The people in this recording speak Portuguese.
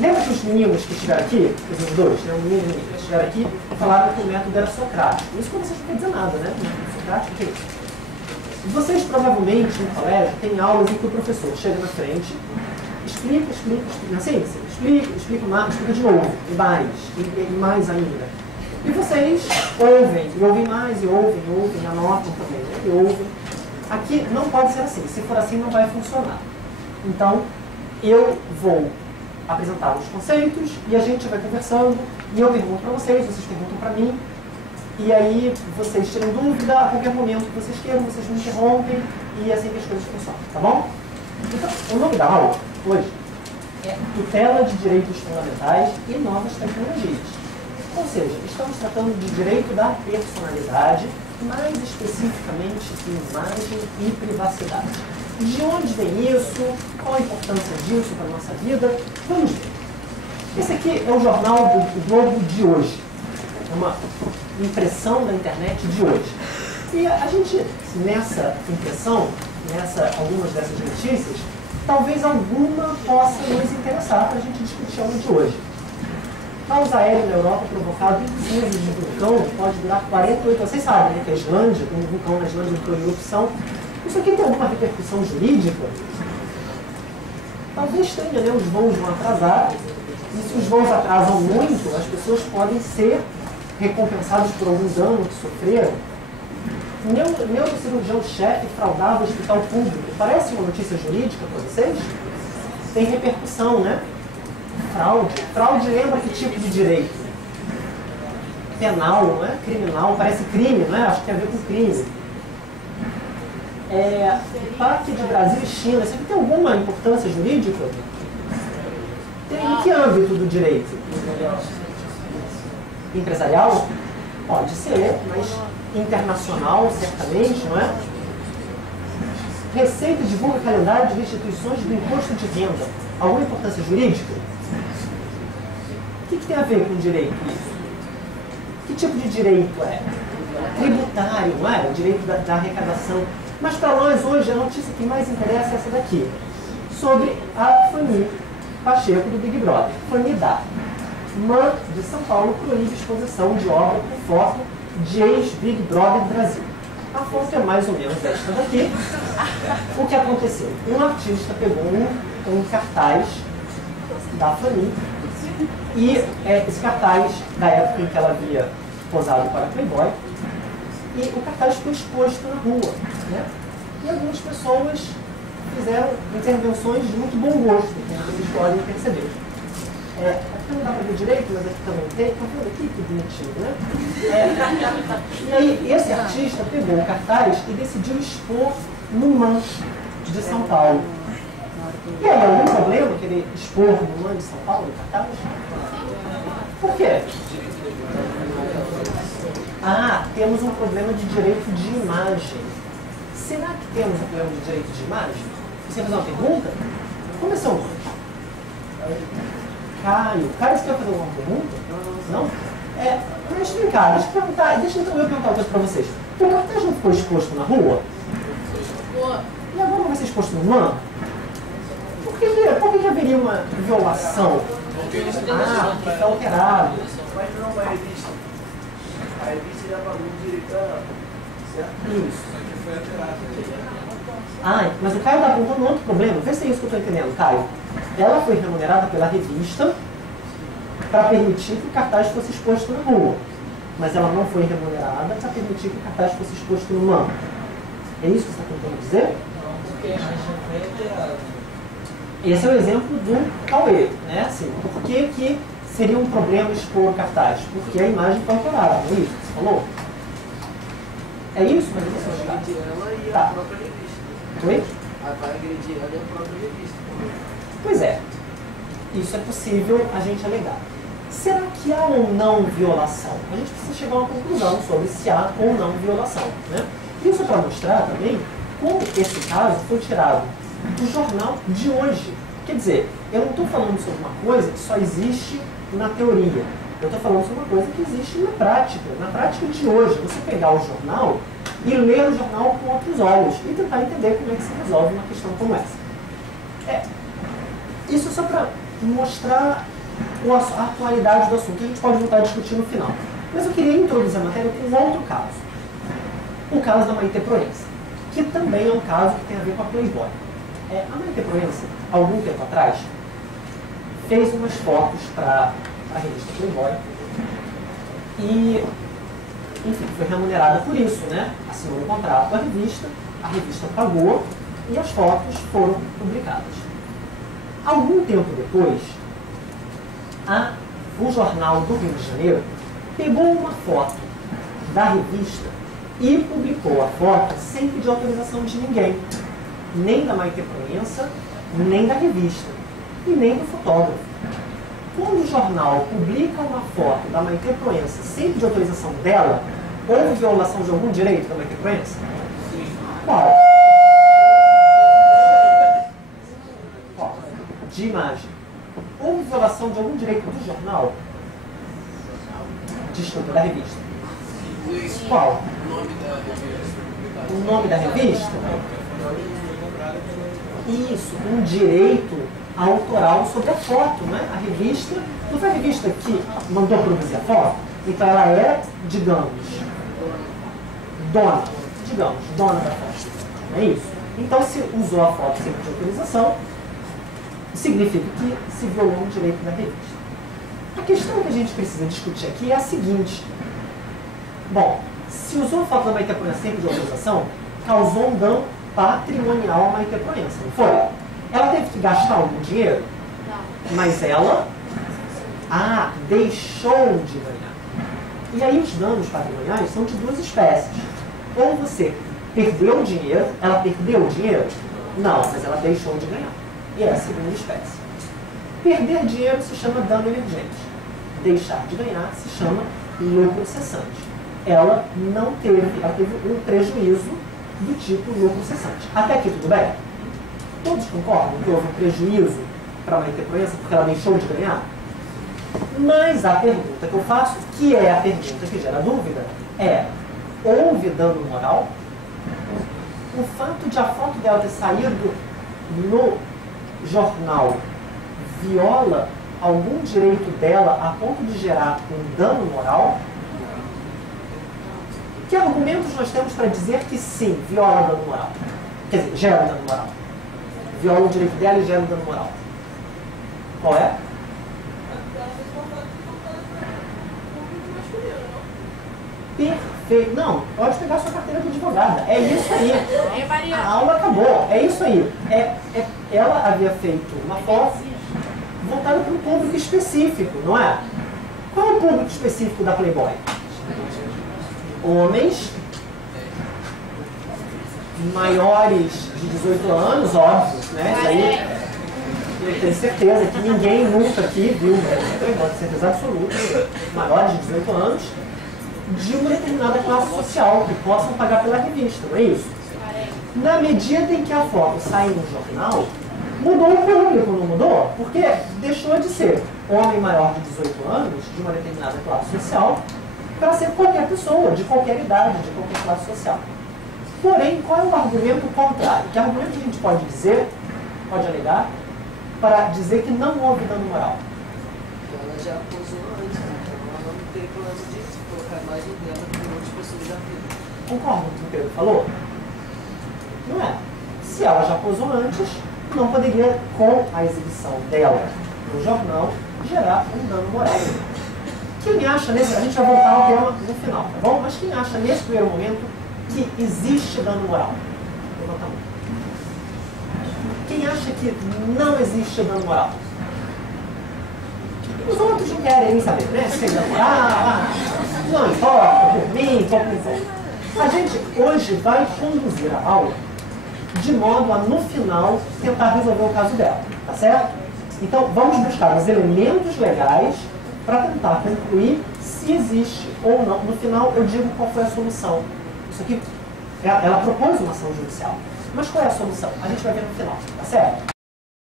Lembra que os meninos que estiveram aqui, os dois, né, um menino e um menino que estiveram aqui, falaram que o método era socrático. Isso para vocês não quer dizer nada, né? O método socrático, o que é isso? Vocês provavelmente no colégio têm aulas em que o professor chega na frente, explica, assim, explica mais, explica de novo, e mais ainda. E vocês ouvem mais, e ouvem, anotam também, né? E ouvem. Aqui não pode ser assim, se for assim não vai funcionar. Então, eu vou apresentar os conceitos e a gente vai conversando e eu pergunto para vocês perguntam para mim e aí vocês tiram dúvida a qualquer momento que vocês queiram, vocês me interrompem e é assim que as coisas funcionam, tá bom? Então, o nome da aula hoje é Tutela de Direitos Fundamentais e Novas Tecnologias. Ou seja, estamos tratando de direito da personalidade, mais especificamente imagem e privacidade. De onde vem isso? Qual a importância disso para a nossa vida? Vamos ver. Esse aqui é o jornal do Globo de hoje. É uma impressão da internet de hoje. E a gente, nessa impressão, algumas dessas notícias, talvez alguma possa nos interessar para a gente discutir a aula de hoje. Caos aéreo na Europa provocado incêndio de vulcão pode durar 48 horas. Vocês sabem, né, que a Islândia, tem um vulcão na Islândia que entrou em erupção. Isso aqui tem alguma repercussão jurídica? Talvez tenha, né? Os voos vão atrasar. E se os voos atrasam muito, as pessoas podem ser recompensadas por algum dano que sofreram. Neurocirurgião-chefe fraudava o hospital público. Parece uma notícia jurídica para vocês? Tem repercussão, né? Fraude lembra que tipo de direito? Penal, não é? Criminal, parece crime, não é? Acho que tem a ver com crime. Pacto de Brasil e China, isso aqui tem alguma importância jurídica? Tem em que âmbito do direito? Empresarial? Pode ser, mas internacional, certamente, não é? Receita divulga calendário de restituições do imposto de renda. Alguma importância jurídica? O que tem a ver com direito isso? Que tipo de direito é? Tributário, não é? O direito da arrecadação. Mas para nós hoje a notícia que mais interessa é essa daqui, sobre a Fanny Pacheco do Big Brother. Fanny Dá. MAN de São Paulo proíbe exposição de obra com foto de ex-Big Brother Brasil. A foto é mais ou menos esta daqui. O que aconteceu? Um artista pegou um cartaz da Fanny e esse cartaz da época em que ela havia posado para Playboy, e o cartaz foi exposto na rua, né? E algumas pessoas fizeram intervenções de muito bom gosto, como vocês podem perceber. Aqui não dá para ver direito, mas aqui também tem. Está vendo aqui? Que bonitinho, né? E aí, esse artista pegou o cartaz e decidiu expor no MAN de São Paulo. E aí, algum problema querer expor no MAN de São Paulo, o cartaz? Por quê? Temos um problema de direito de imagem. Será que temos um problema de direito de imagem? Você fazer uma pergunta? Começou. Caio, você quer fazer alguma pergunta? Não? Deixa eu explicar, deixa então eu perguntar uma coisa para vocês. O cartaz não ficou exposto na rua? E agora vai ser exposto no MAN? Por que haveria uma violação? Porque está alterado. Mas não é uma revista. A revista já pagou o direito certo? Isso. Só que foi alterado. Mas o Caio está apontando um outro problema. Vê se é isso que eu estou entendendo, Caio. Ela foi remunerada pela revista para permitir que o cartaz fosse exposto na rua. Mas ela não foi remunerada para permitir que o cartaz fosse exposto no MAN. É isso que você está tentando dizer? Não, porque a imagem foi alterada. Esse é o exemplo do Cauê, né? Assim, por que seria um problema expor o cartaz? Porque a imagem foi alterada, não é isso que você falou? É isso? Mas eu não sei agredir ela e a própria revista. Oi? Vai agredir ela e a própria revista. Pois é. Isso é possível a gente alegar. Será que há ou não violação? A gente precisa chegar a uma conclusão sobre se há ou não violação, né? Isso para mostrar também como esse caso foi tirado do jornal de hoje. Quer dizer, eu não estou falando sobre uma coisa que só existe na teoria. Eu estou falando sobre uma coisa que existe na prática de hoje. Você pegar o jornal e ler o jornal com outros olhos e tentar entender como é que se resolve uma questão como essa. Isso é só para mostrar a atualidade do assunto. A gente pode voltar a discutir no final. Mas eu queria introduzir a matéria com um outro caso. O caso da Maite Proença, que também é um caso que tem a ver com a Playboy. A Maite Proença, algum tempo atrás, fez umas fotos para a revista Playboy e, enfim, foi remunerada por isso, né? Assinou um contrato com a revista pagou e as fotos foram publicadas. Algum tempo depois, o jornal do Rio de Janeiro pegou uma foto da revista e publicou a foto sem pedir autorização de ninguém, nem da Maite Proença, nem da revista, e nem do fotógrafo. Quando o jornal publica uma foto da Maite Proença sem pedir autorização dela, houve violação de algum direito da Maite Proença? Qual? De imagem. Houve violação de algum direito do jornal? Desculpa, da revista. Qual? O nome da revista? Isso, um direito autoral sobre a foto, né? A revista, não foi a revista que mandou produzir a foto? Então ela é, digamos, dona da foto. Não é isso? Então se usou a foto sem pedir autorização, significa que se violou um direito da revista. A questão que a gente precisa discutir aqui é a seguinte. Bom, se usou a foto da Maite Proença sem pedir autorização, causou um dano patrimonial à Maite Proença, não foi? Ela teve que gastar algum dinheiro? Não. Mas ela deixou de ganhar. E aí os danos patrimoniais são de duas espécies. Ou você perdeu o dinheiro, ela perdeu o dinheiro? Não, mas ela deixou de ganhar. E é a segunda espécie. Perder dinheiro se chama dano emergente. Deixar de ganhar se chama lucro cessante. Ela teve um prejuízo do tipo lucro cessante. Até aqui tudo bem? Todos concordam que houve um prejuízo para a Maite Proença porque ela deixou de ganhar? Mas a pergunta que eu faço, que é a pergunta que gera dúvida, houve dano moral? O fato de a foto dela ter saído no jornal viola algum direito dela a ponto de gerar um dano moral? Que argumentos nós temos para dizer que sim, viola o dano moral? Quer dizer, gera um dano moral. Viola o direito dela e gera um dano moral. Qual é? Perfeito. Não, pode pegar sua carteira de advogada. É isso aí. A aula acabou. É isso aí. Ela havia feito uma foto voltada para um público específico, não é? Qual é o público específico da Playboy? Homens maiores de 18 anos, óbvio, né? E aí, eu tenho certeza que ninguém nunca aqui viu Playboy, com certeza absoluta, maiores de 18 anos, de uma determinada classe social, que possam pagar pela revista, não é isso? Na medida em que a foto sai no jornal, mudou o público, não mudou? Porque deixou de ser homem maior de 18 anos, de uma determinada classe social, para ser qualquer pessoa, de qualquer idade, de qualquer classe social. Porém, qual é o argumento contrário? Que argumento a gente pode dizer, pode alegar, para dizer que não houve dano moral? Ela já posou antes, então ela não tem problema de colocar a imagem dela que outras pessoas já viram. Concorda com o que o Pedro falou? Não é. Se ela já posou antes, não poderia, com a exibição dela no jornal, gerar um dano moral. Quem acha, a gente vai voltar ao tema no final, tá bom? Mas quem acha nesse primeiro momento que existe dano moral? Levanta a mão. Quem acha que não existe dano moral? Os outros não querem nem saber, né? Se tem dano moral, não importa, por mim, pouco importa. A gente hoje vai conduzir a aula de modo a, no final, tentar resolver o caso dela, tá certo? Então, vamos buscar os elementos legais para tentar concluir se existe ou não. No final, eu digo qual foi a solução. Isso aqui, ela propôs uma ação judicial. Mas qual é a solução? A gente vai ver no final, tá certo?